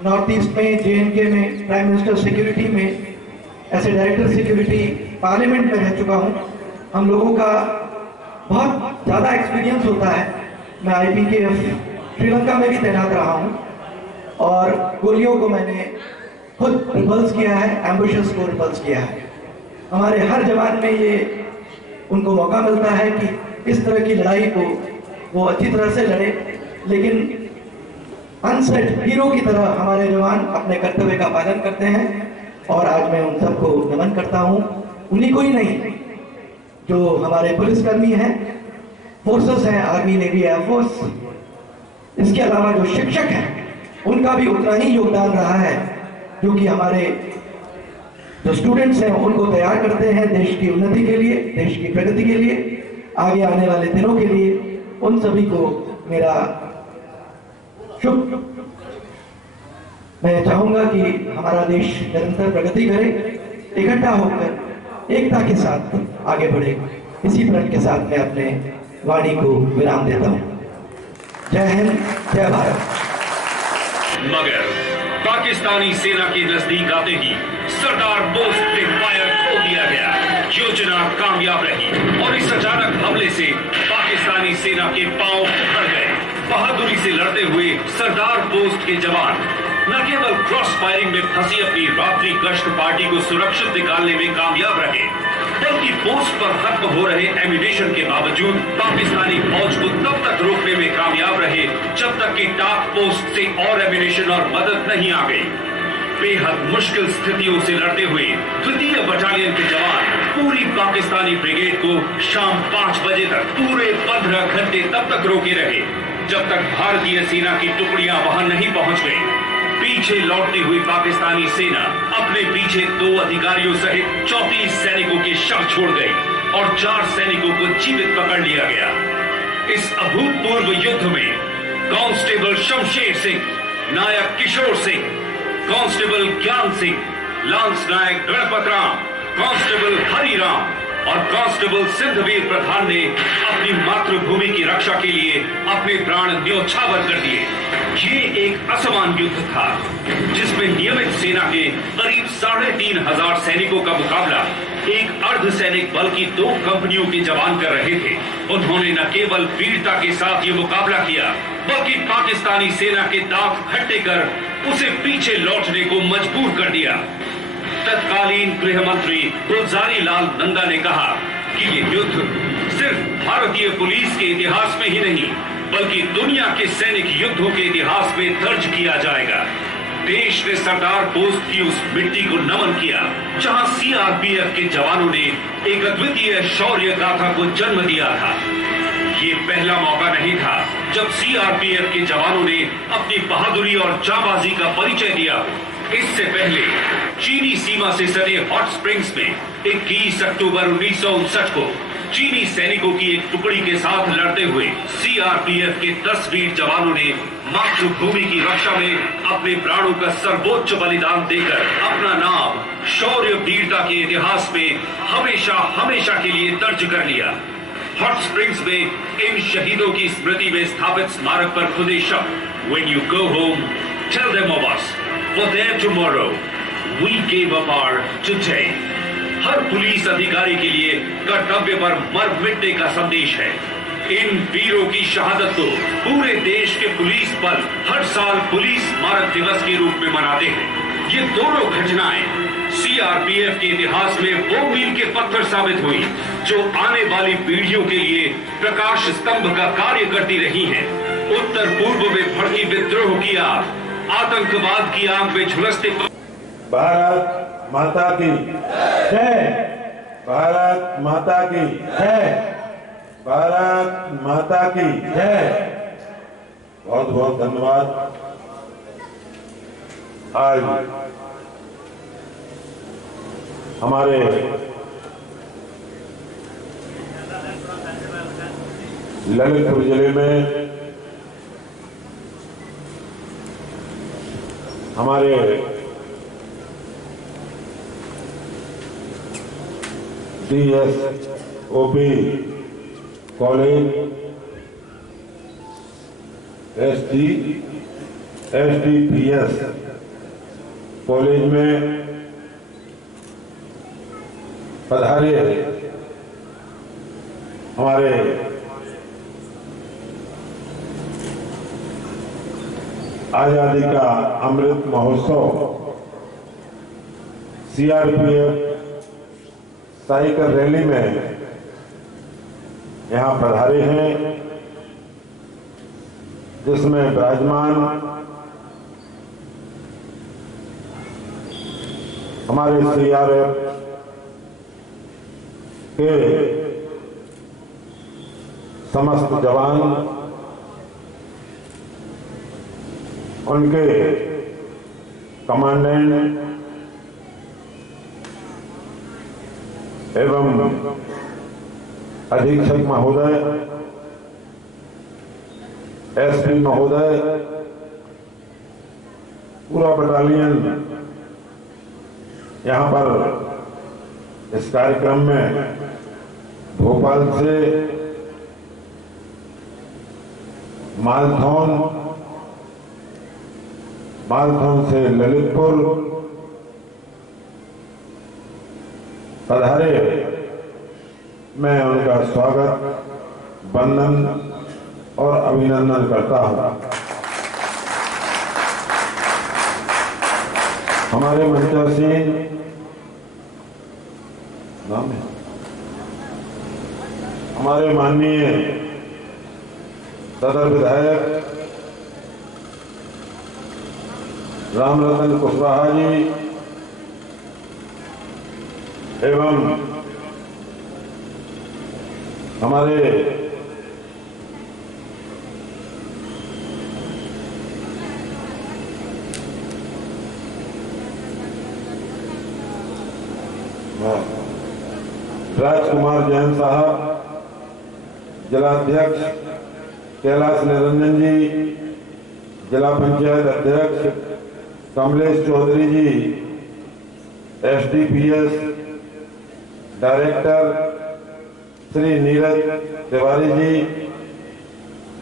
नॉर्थ ईस्ट में, जेएनके में, प्राइम मिनिस्टर सिक्योरिटी में, ऐसे डायरेक्टर सिक्योरिटी पार्लियामेंट में रह चुका हूं। हम लोगों का बहुत ज़्यादा एक्सपीरियंस होता है। मैं IPKF श्रीलंका में भी तैनात रहा हूं और गोलियों को मैंने खुद रिपल्स किया है, एम्बुशेस को रिपल्स किया है। हमारे हर जवान में ये उनको मौका मिलता है कि इस तरह की लड़ाई को वो अच्छी तरह से लड़े, लेकिन अनसेट हीरो की तरह हमारे जवान अपने कर्तव्य का पालन करते हैं और आज मैं उन सबको नमन करता हूं। उन्हीं को ही नहीं, जो हमारे पुलिसकर्मी हैं, फोर्सेस हैं, आर्मी, नेवी, एयरफोर्स, इसके अलावा जो शिक्षक हैं उनका भी उतना ही योगदान रहा है, जो कि हमारे जो स्टूडेंट्स हैं उनको तैयार करते हैं देश की उन्नति के लिए, देश की प्रगति के लिए, आगे आने वाले दिनों के लिए। उन सभी को मेरा शुभ। मैं चाहूंगा कि हमारा देश निरंतर प्रगति करे, इकट्ठा होकर एकता के साथ आगे बढ़े। इसी प्रण के साथ मैं अपने वाणी को विराम देता हूं। जय हिंद, जय भारत। मगर पाकिस्तानी सेना के नजदीक आते ही सरदार दोस्त पे फायर खो दिया गया। योजना कामयाब रही और इस अचानक हमले से पाकिस्तानी सेना के पांव उखड़ गए। बहादुरी से लड़ते हुए सरदार पोस्ट के जवान न केवल क्रॉस फायरिंग में फंसी अपनी रात्रि गश्त पार्टी को सुरक्षित निकालने में कामयाब रहे, बल्कि पोस्ट पर खत्म हो रहे एम्यूनेशन के बावजूद पाकिस्तानी फौज को तब तक रोकने में कामयाब रहे जब तक कि टाक पोस्ट से और एम्यूनेशन और मदद नहीं आ गई। बेहद मुश्किल स्थितियों से लड़ते हुए द्वितीय बटालियन के जवान पूरी पाकिस्तानी ब्रिगेड को शाम 5 बजे तक पूरे 15 घंटे तब तक रोके रहे जब तक भारतीय सेना की टुकड़ियां वहां नहीं पहुंच गई। पीछे लौटती हुई पाकिस्तानी सेना अपने पीछे 2 अधिकारियों सहित 34 सैनिकों के शव छोड़ गई और 4 सैनिकों को जीवित पकड़ लिया गया। इस अभूतपूर्व युद्ध में कांस्टेबल शमशेर सिंह, नायक किशोर सिंह, कांस्टेबल ज्ञान सिंह, लांस नायक गणपत राम, कांस्टेबल हरिराम और कांस्टेबल सिंधवीर प्रधान ने अपनी मातृभूमि की रक्षा के लिए अपने प्राण न्योछावर कर दिए। ये एक असमान युद्ध था जिसमें नियमित सेना के करीब 3500 सैनिकों का मुकाबला एक अर्धसैनिक बल की 2 कंपनियों के जवान कर रहे थे। उन्होंने न केवल वीरता के साथ ये मुकाबला किया बल्कि पाकिस्तानी सेना के दांत खट्टे कर उसे पीछे लौटने को मजबूर कर दिया। तत्कालीन गृह मंत्री गुलजारी लाल नंदा ने कहा कि ये युद्ध सिर्फ भारतीय पुलिस के इतिहास में ही नहीं बल्कि दुनिया के सैनिक युद्धों के इतिहास में दर्ज किया जाएगा। देश ने सरदार पोस्ट की उस मिट्टी को नमन किया जहां सीआरपीएफ के जवानों ने एक अद्वितीय शौर्य गाथा को जन्म दिया था। ये पहला मौका नहीं था जब सीआरपीएफ के जवानों ने अपनी बहादुरी और जांबाजी का परिचय दिया। इससे पहले चीनी सीमा से सटे हॉट स्प्रिंग्स में 21 अक्टूबर 1959 को चीनी सैनिकों की एक टुकड़ी के साथ लड़ते हुए सीआरपीएफ के 10 वीर जवानों ने मातृभूमि की रक्षा में अपने प्राणों का सर्वोच्च बलिदान देकर अपना नाम शौर्य वीरता के इतिहास में हमेशा हमेशा के लिए दर्ज कर लिया। हॉट स्प्रिंग्स में इन शहीदों की स्मृति में स्थापित स्मारक पर खुदे शब्द When you go home, tell them of us. For their tomorrow, we gave up our today. Her police अधिकारी के लिए कर्तव्य पर मर मिटने का संदेश है। इन वीरों की शहादत को पूरे देश के पुलिस बल हर साल पुलिस स्मारक दिवस के रूप में मनाते हैं। ये दोनों घटनाएं सीआरपीएफ के इतिहास में वो मील के पत्थर साबित हुई जो आने वाली पीढ़ियों के लिए प्रकाश स्तंभ का कार्य करती रही हैं। उत्तर पूर्व में भड़की विद्रोह की आग, आतंकवाद की आग में झुलसते भारत माता की जय, भारत माता की जय, भारत माता की जय। बहुत बहुत धन्यवाद। आज हमारे ललितपुर जिले में हमारे DSOP कॉलेज SDPS कॉलेज में पधारे हमारे आजादी का Amrit Mahotsav CRPF cycle rally में यहाँ पधारे हैं, जिसमें विराजमान हमारे सीआरपीएफ के समस्त जवान, उनके कमांडेंट एवं अधीक्षक महोदय, एसपी महोदय, पूरा बटालियन यहाँ पर इस कार्यक्रम में भोपाल से मालथौन से ललितपुर पधारे। मैं उनका स्वागत, वंदन और अभिनंदन करता हूं। हमारे मंचासी नाम है हमारे माननीय सदर विधायक रामरतन कुशवाहा जी एवं हमारे राजकुमार जैन साहब, जिलाध्यक्ष कैलाश निरंजन जी, जिला पंचायत अध्यक्ष कमलेश चौधरी जी, एसडीपीएस डायरेक्टर श्री नीरज तिवारी जी,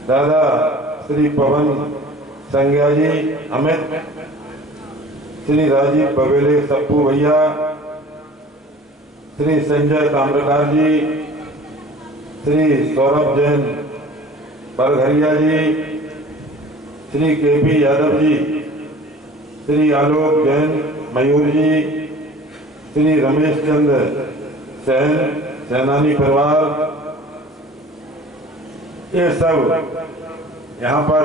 दादा श्री पवन संज्ञा जी, अमित श्री राजीव बवेले सप्पू भैया, श्री संजय ताम्रकार जी, श्री सौरभ जैन बरघरिया जी, श्री केपी यादव जी, श्री आलोक जैन मयूर जी, श्री रमेश चंद्र सैन सेनानी परिवार, ये सब यहाँ पर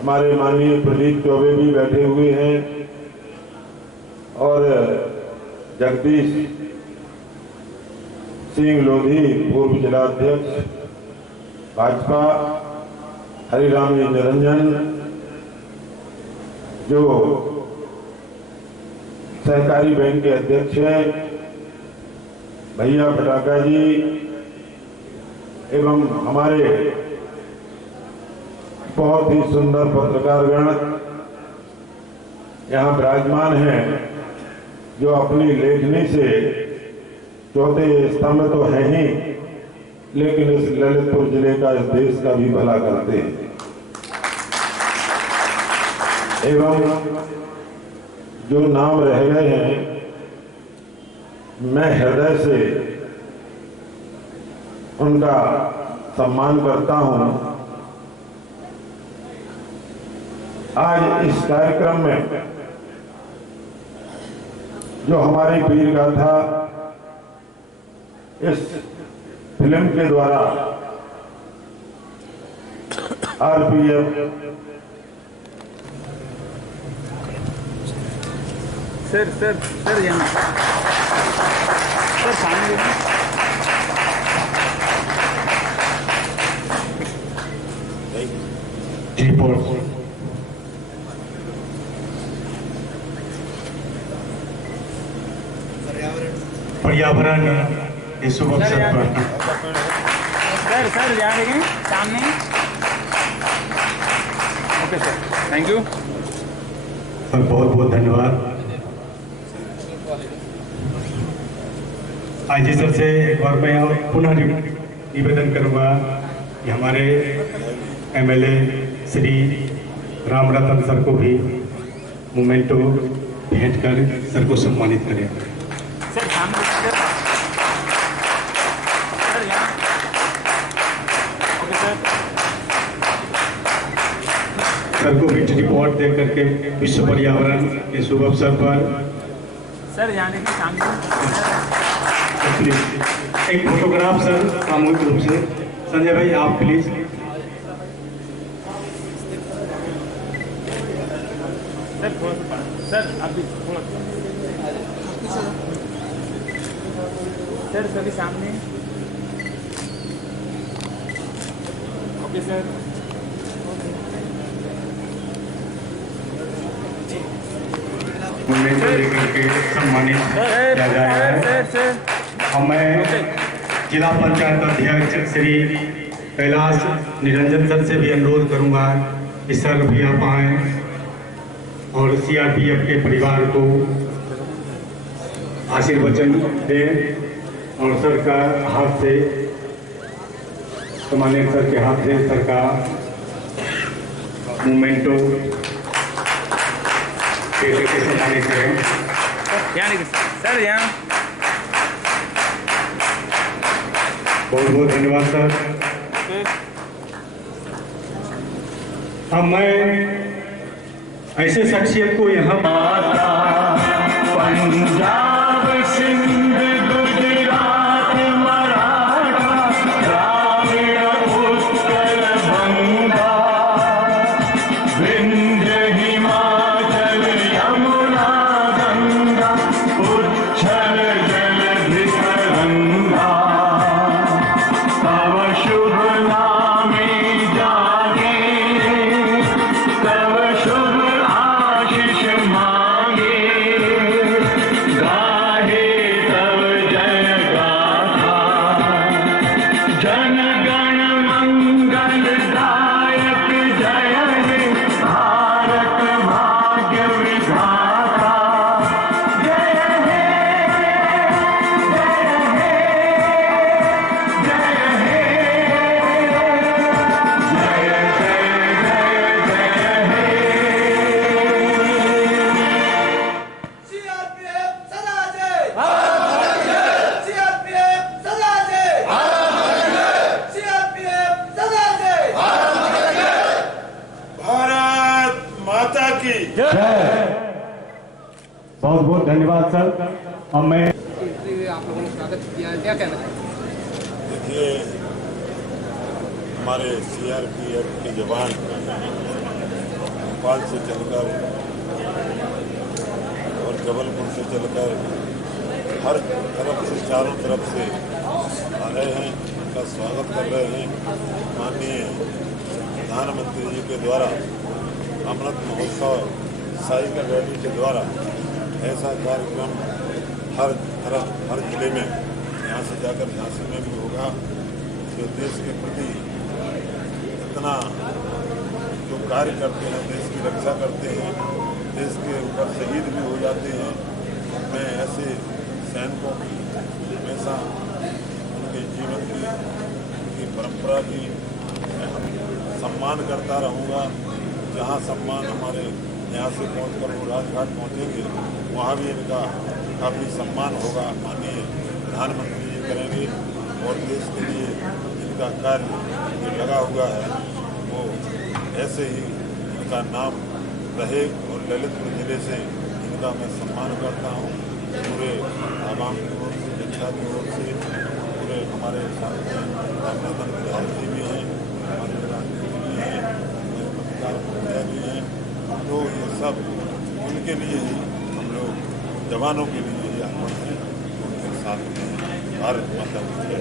हमारे माननीय प्रदीप चौबे भी बैठे हुए हैं और जगदीश सिंह लोधी पूर्व जिलाध्यक्ष भाजपा, हरिराम जी निरंजन जो सहकारी बैंक के अध्यक्ष हैं, भैया पटाका जी एवं हमारे बहुत ही सुंदर पत्रकारगण यहाँ विराजमान हैं जो अपनी लेखनी से चौथे स्तंभ तो है ही, लेकिन इस ललितपुर जिले का, इस देश का भी भला करते हैं। एवं जो नाम रह गए हैं, मैं हृदय से उनका सम्मान करता हूं। आज इस कार्यक्रम में जो हमारी वीर गाथा इस फिल्म के द्वारा आरपीएफ सर यहाँ सर सामने पर्यावरण के शुभ अवसर पर सर यहाँ देखें सामने। Okay sir, thank you sir, बहुत बहुत धन्यवाद। आईजी सर से एक बार मैं और पुनः निवेदन करूंगा कि हमारे एमएलए श्री रामरतन सर को भी मोमेंटो भेंट कर सर को सम्मानित करें। सर सामने सर यहाँ। Okay sir. सर को विट रिपोर्ट दे करके विश्व पर्यावरण के शुभ अवसर पर सर यहाँ देखिए सामने। एक फोटोग्राफ सर सामूहिक रूप से। संजय भाई आप प्लीज। सर अभी सर सभी सामने। Okay sir. मोमेंटो लेकर के सम्मानित किया जाएगा। और मैं जिला पंचायत अध्यक्ष श्री कैलाश निरंजन सर से भी अनुरोध करूंगा कि सर भी आप आए और सीआरपीएफ के परिवार को आशीर्वचन दें और सर का हाथ से सम्मानित सर के हाथ से सर का मोमेंटो सम्मानित करें। सर यहाँ बहुत बहुत धन्यवाद सर। अब मैं ऐसे शख्सियत को यहाँ पंजाब सिंध गुजरात मराठा द्राविड़ उत्कल बंगा विंध्य हिमाचल यमुना गंगा उच्छल जलधि तरंगा तव शुभ नामे जागे तव शुभ आशीष मांगे गाहे तव जय गाथा जन गण मंगल दायक जय हे भारत भाग्य विधाता जय हे भारत माता की बहुत बहुत धन्यवाद सर। अब मैं आप लोगों ने स्वागत किया है, क्या कहना चाहिए? देखिए हमारे सीआरपीएफ के जवान भोपाल से चलकर और जबलपुर से चलकर हर तरफ से चारों तरफ से आ रहे हैं, उनका स्वागत कर रहे हैं। माननीय प्रधानमंत्री जी के द्वारा अमृत महोत्सव साइकिल रैली के द्वारा ऐसा कार्यक्रम हर तरफ हर जिले में यहाँ से जाकर झांसी में भी होगा। जो देश के प्रति इतना जो कार्य करते हैं, देश की रक्षा करते हैं, देश के ऊपर शहीद भी हो जाते हैं, मैं ऐसे सैनिकों की हमेशा उनके जीवन की उनकी परंपरा की मैं सम्मान करता रहूँगा। जहाँ सम्मान हमारे यहाँ से पहुँचकर वो राजघाट पहुँचेंगे वहाँ भी इनका काफ़ी सम्मान होगा। माननीय प्रधानमंत्री जी करेंगे और देश के लिए इनका कार्य जो लगा हुआ है वो ऐसे ही इनका नाम रहे। और ललितपुर जिले से इनका मैं सम्मान करता हूँ। पूरे आवाम की ओर से, जनता की ओर से, पूरे हमारे साथ रामनंदन विधायक जी भी हैं, हमारे राजनीति भी हैं, हमारे पत्रकार मुखिया भी हैं। तो ये सब उनके लिए ही हम लोग जवानों के लिए ही हम हैं, उनके साथ में भारत माता की जय।